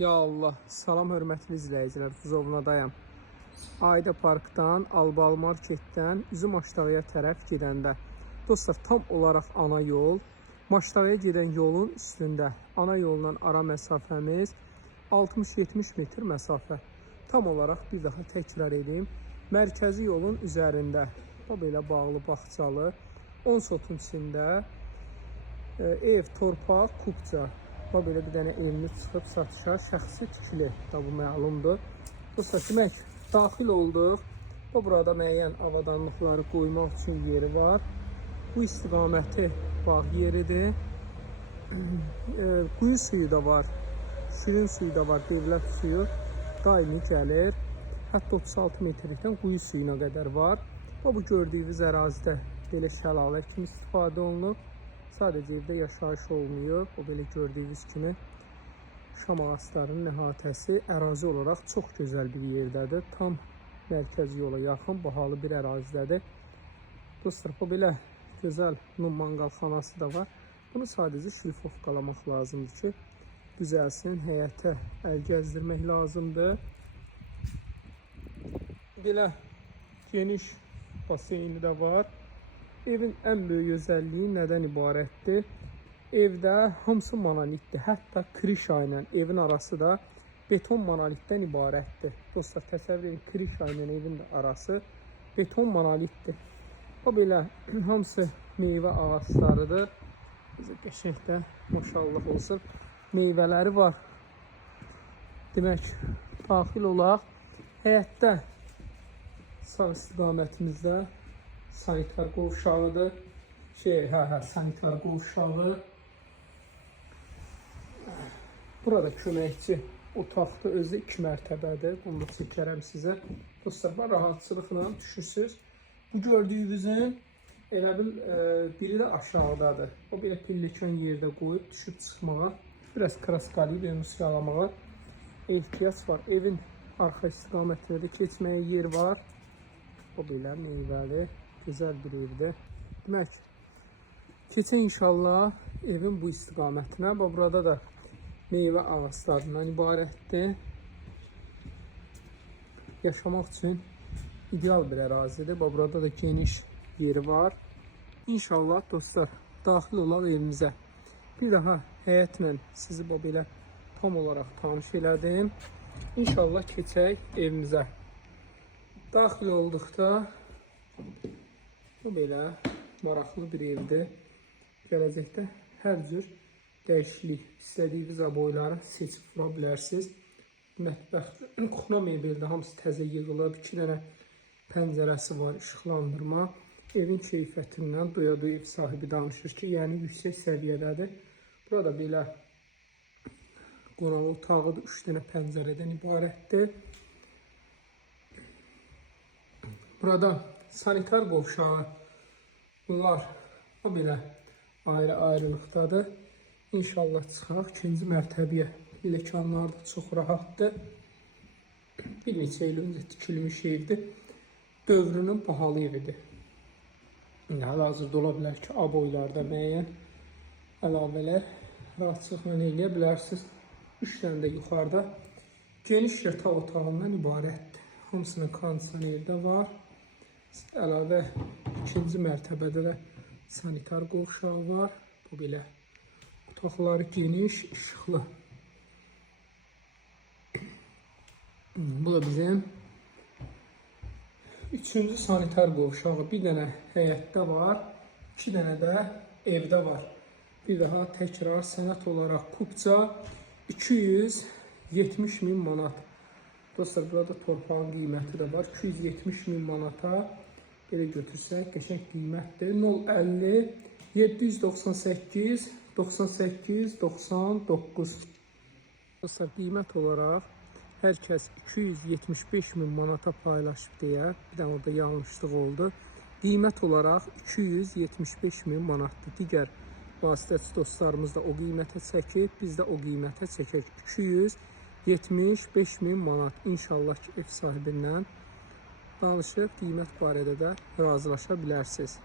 Ya Allah, salam hörmətli izləyicilər, Buzovnadayam. Ayda Parkdan, Albal Marketdən üzüm Maştağıya tərəf gedəndə. Dostlar, tam olaraq ana yol, Maştağıya gedən yolun üstündə. Ana yolla ara məsafəmiz 60-70 metr məsafə. Tam olaraq bir daha təkrar edeyim. Mərkəzi yolun üzərində, belə bağlı bağçalı, 10 sotun içində ev, torpaq, kubca. Belə bir dənə evimiz çıxıb satışa, şəxsi tikili da bu məlumdur. Dostlar, demək, daxil olduq. Burada müəyyən avadanlıqları qoymaq üçün yeri var. Bu istiqaməti bağ yeridir. Quyu suyu da var, şirin suyu da var, dövlət suyu daimi gəlir. Hətta 36 metrlikdən quyu suyuna qədər var. Bu gördüyünüz ərazidə belə şəlalə kimi istifadə olunub. Sadəcə evdə yaşayış olmuyor. O belə gördüyünüz kimi şam ağaclarının əhatəsi ərazi olaraq çox gözəl bir yerdədir. Tam mərkəzi yola yaxın, bahalı bir ərazidədir. Dostlar, bu belə gözəl manqalxanası da var. Bunu sadəcə şilfovqalamaq lazımdır ki, düzəlsin. Həyətə əl gəzdirmək lazımdır. Belə geniş baseyni də var. Evin ən böyük özəlliyi nədən ibarətdir? Evdə hamısı monolitdir. Hətta krişa ilə evin arası da beton monolitdən ibarətdir. Dostlar, təsəvvür edin, krişa ilə evin arası beton monolitdir. Bu belə hamısı meyvə ağaçlarıdır. Bizə qəşəngdə maşallah olsun meyvələri var. Demək, daxil olaq. Həyətdə sağ istiqamətimizdə sanitar qovşağıdır. Sanitar qovşağı. Burada köməkçi otaqda özü 2 mərtəbədir. Bunu da çəkərəm sizə. Dostlar, rahatçılıqla düşürsünüz. Bu gördüyünüzün elə bil biri də aşağıdadır. O belə pilləkən yerdə qoyub düşüb çıxmağa, biraz kraskalayıb yalamağa ehtiyac var. Evin arxa istiqamətində də keçməyə yer var. O belə meyvəli, gözəl bir evdir. Demək, keçən inşallah evin bu istiqamətinə. Burada da meyvə ağaclarından ibarətdir. Yaşamaq üçün ideal bir ərazidir. Burada da geniş yeri var. İnşallah dostlar, daxil olaq evimizə. Bir daha həyətlə sizi belə tam olaraq tanış elədim. İnşallah keçək evimizə. Daxil olduqda bu belə maraqlı bir evdir. Gələcəkdə hər cür dəyişiklik, istədiyiniz aboyları seçib vura bilərsiniz. Mətbəx, kuxna mebeldə hamısı təzə yığılıb, 2 dənə pəncərəsi var, işıqlandırma. Evin keyfiyyətindən doya-doya ev sahibi danışır ki, yəni yüksək səviyyədədir. Burada belə qonaq otağıdır, 3 dənə pəncərədən ibarətdir. Burada sanitar qovşağı, bunlar belə ayrı-ayrılıqdadır. İnşallah çıxaq 2-ci mərtəbəyə. Pilləkənlər də çox rahatdır. Bir neçə il öncə tikilmiş evdir. Dövrünün bahalı evidir. Hal-hazırda ola bilər ki, aboylarda müəyyən əlavələr rahatçılıqla eləyə bilərsiniz. 3 dənə də yuxarıda geniş yataq otağından ibarətdir. Hamısının kondisioneri də var. Əlavə 2-ci mərtəbədə də sanitar qovşağı var. Bu belə otaqları geniş, işıqlı. Bu da bizim 3-cü sanitar qovşağı. Bir dənə həyətdə var, 2 dənə də evdə var. Bir daha təkrar sənət olaraq kubca 270 min manat. Dostlar, burada torpağın qiyməti də var. 270 min manata belə götürsək, qəşəng qiymətdir. 050 798 98 99. Dostlar, qiymət olaraq hər kəs 275 min manata paylaşıb deyə, bir dənə orada yanlışlıq oldu. Qiymət olaraq 275 min manatdır. Digər vasitəçi dostlarımız da o qiymətə çəkir, biz də o qiymətə çəkək. 275 min manat. İnşallah ki, ev sahibindən danışıb qiymət barədə də razılaşa bilərsiniz.